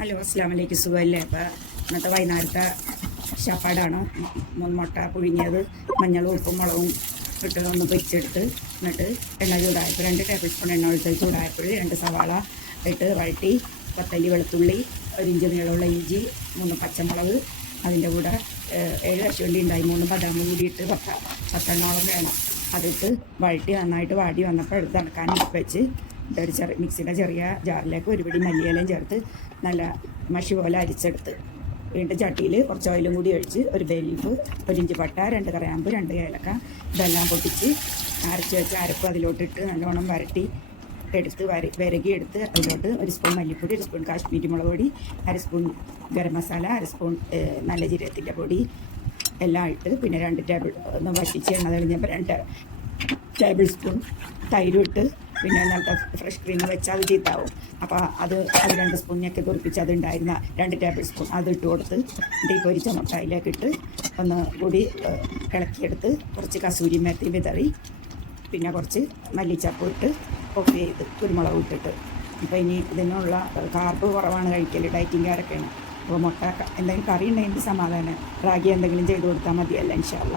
Hello അസ്സാം വലൈക്കും സുഖമല്ലേ? അപ്പോൾ ഇന്നത്തെ വൈകുന്നേരത്തെ ശപ്പാടാണ്. മൂന്ന് മുട്ട പുഴുങ്ങിയത്. മഞ്ഞളും ഉപ്പും മുളകും ഇട്ട് ഒന്ന് പൊരിച്ചെടുത്ത് എന്നിട്ട് എണ്ണ ചൂടായപ്പോൾ രണ്ട് ടേബിൾ സ്പൂൺ എണ്ണ ഒഴിച്ച് ചൂടായപ്പോൾ രണ്ട് സവാള ഇട്ട് വഴറ്റി പത്തല്ലി വെളുത്തുള്ളി ഒരു നീളമുള്ള ഇഞ്ചി മൂന്ന് പച്ചമുളക് അതിന്റെ കൂടെ ഏഴ് കശുവണ്ടി ഉണ്ടായി മൂന്ന് ബദാം കൂടി ഇട്ട് പത്ത പത്തെണ്ണോളം വേണം. അതിട്ട് വഴറ്റി നന്നായിട്ട് വാടി വന്നപ്പോൾ എടുത്ത് നടക്കാൻ വെച്ച് ഒരു ചെറിയ മിക്സിയുടെ ചെറിയ ജാറിലേക്ക് ഒരു പിടി മല്ലിയിലയും ചേർത്ത് നല്ല മഷി പോലെ അരിച്ചെടുത്ത് വീണ്ടും ചട്ടിയിൽ കുറച്ച് ഓയിലും കൂടി ഒഴിച്ച് ഒരു ബേ ലീഫ് ഒരു പട്ട രണ്ട് കറയാമ്പ് രണ്ട് ഏലക്ക ഇതെല്ലാം പൊട്ടിച്ച് അരച്ച് വെച്ച് അരപ്പ് അതിലോട്ടിട്ട് നല്ലോണം വരട്ടി എടുത്ത് വര വിരകി എടുത്ത് അതിലോട്ട് ഒരു സ്പൂൺ മല്ലിപ്പൊടി ഒരു സ്പൂൺ കാശ്മീരി മുളക് പൊടി അര സ്പൂൺ ഗരം മസാല അര സ്പൂൺ നല്ല ജീരകത്തിന്റെ പൊടി എല്ലാം ഇട്ട് പിന്നെ രണ്ട് ടേബിൾ ഒന്ന് വറ്റിച്ച് എണ്ണ തെളിഞ്ഞപ്പോൾ രണ്ട് ടേബിൾ സ്പൂൺ തൈരും ഇട്ട് പിന്നെ നല്ല ഫ്രഷ് ക്രീം വെച്ചാൽ അത് ചീത്താവും. അപ്പോൾ അത് അത് രണ്ട് സ്പൂൺ ഞെക്കി കുറിപ്പിച്ച് അതുണ്ടായിരുന്ന രണ്ട് ടേബിൾ സ്പൂൺ അത് ഇട്ട് കൊടുത്ത് ഡീ പൊരിച്ച മുട്ട ഇട്ട് ഒന്ന് കൂടി കിളക്കിയെടുത്ത് കുറച്ച് കസൂരി മേത്തി വിതറി. പിന്നെ കുറച്ച് മല്ലിച്ചപ്പ് ഇട്ട് ഓഫ് ചെയ്ത് കുരുമുളക് ഇട്ടിട്ട്. അപ്പോൾ ഇനി ഇതിനുള്ള കാർബ് കുറവാണ് കഴിക്കൽ ഡയറ്റിംഗുകാരൊക്കെയാണ് അപ്പോൾ മുട്ട എന്തെങ്കിലും കറി ഉണ്ടെങ്കിൽ സമാധാനം. റാഗി എന്തെങ്കിലും ചെയ്ത് കൊടുത്താൽ മതിയല്ല ഇൻഷാല്ല